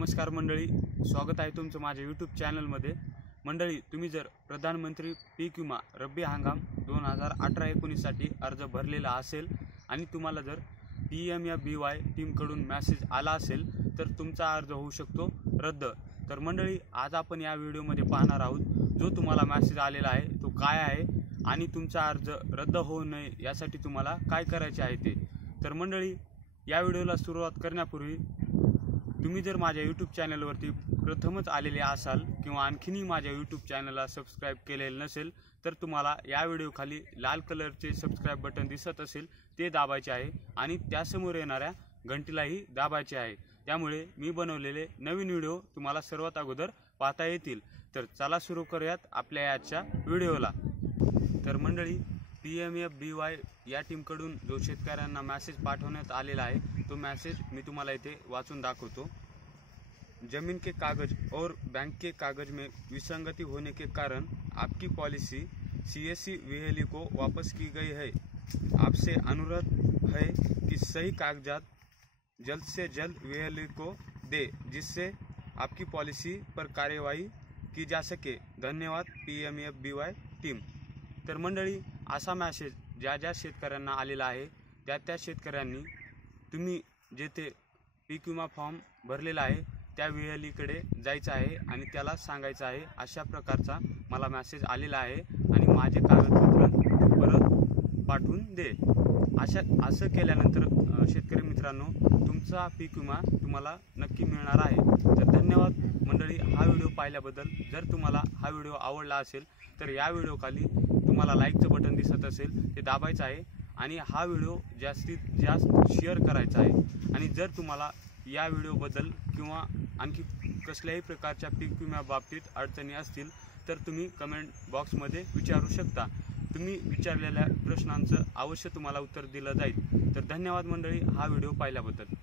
नमस्कार मंडळी, स्वागत आहे तुमचं माझ्या यूट्यूब चॅनलमध्ये। मंडळी, तुम्ही जर प्रधानमंत्री पीक विमा रब्बी हंगाम 2018-19 साठी अर्ज भरलेला असेल आणि तुम्हाला जर PMFBY टीमकडून मेसेज आला असेल तर तुमचा अर्ज होऊ शकतो रद्द। तर मंडळी, आज आपण या व्हिडिओमध्ये पाहणार आहोत जो तुम्हाला मेसेज आलेला आहे तो काय आहे आणि तुमचा अर्ज रद्द होऊ नये यासाठी तुम्हाला काय करायचे आहे ते। तर मंडळी, या व्हिडिओला सुरुवात करण्यापूर्वी तुम्ही जर माझ्या यूट्यूब चॅनलवरती प्रथमच आलेले असाल किंवा आणखीनही माझ्या यूट्यूब चॅनलला सबस्क्राईब केलेले नसेल तर तुम्हाला या व्हिडिओखाली लाल कलरचे सबस्क्राईब बटन दिसत असेल ते दाबायचे आहे आणि त्यासमोर येणाऱ्या घंटीलाही दाबायचे आहे। त्यामुळे मी बनवलेले नवीन व्हिडिओ तुम्हाला सर्वात अगोदर पाहता येतील। तर चला सुरू करूयात आपल्या आजच्या व्हिडिओला। तर मंडळी, PMFBY या टीमकडून जो शेतकऱ्यांना मैसेज पाठवण्यात आलेला है तो मैसेज मैं तुम्हाला इथे वाचून दाखवतो। जमीन के कागज और बैंक के कागज में विसंगति होने के कारण आपकी पॉलिसी CSC वेहली को वापस की गई है। आपसे अनुरोध है कि सही कागजात जल्द से जल्द वेहली को दे जिससे आपकी पॉलिसी पर कार्यवाही की जा सके। धन्यवाद PMFBY टीम। तर मंडळी, असा मेसेज ज्या शेतकऱ्यांना आलेला आहे त्या शेतकऱ्यांनी तुम्ही जेथे पीक विमा फॉर्म भरलेला आहे त्या वेहलीकडे जायचं आहे आणि त्याला सांगायचं आहे अशा प्रकारचा मला मेसेज आलेला आहे आणि माझे कागदपत्र परत पाठवून दे। असं केल्यानंतर शेतकरी मित्रांनो, तुमचा पीक विमा तुम्हाला नक्की मिळणार आहे। तर धन्यवाद मंडळी हा व्हिडिओ पाहिल्याबद्दल। जर तुम्हाला हा व्हिडिओ आवडला असेल तर या व्हिडिओ खाली तुम्हाला लाईकचं बटन दिसत असेल ते दाबायचं आहे आणि हा व्हिडिओ जास्तीत जास्त शेअर करायचा आहे। आणि जर तुम्हाला या व्हिडिओबद्दल किंवा आणखी कसल्याही प्रकारच्या पीक विम्याबाबतीत अडचणी असतील तर तुम्ही कमेंट बॉक्समध्ये विचारू शकता। तुम्ही विचारलेल्या प्रश्नांचं अवश्य तुम्हाला उत्तर दिलं जाईल। तर धन्यवाद मंडळी हा व्हिडिओ पाहिल्याबद्दल।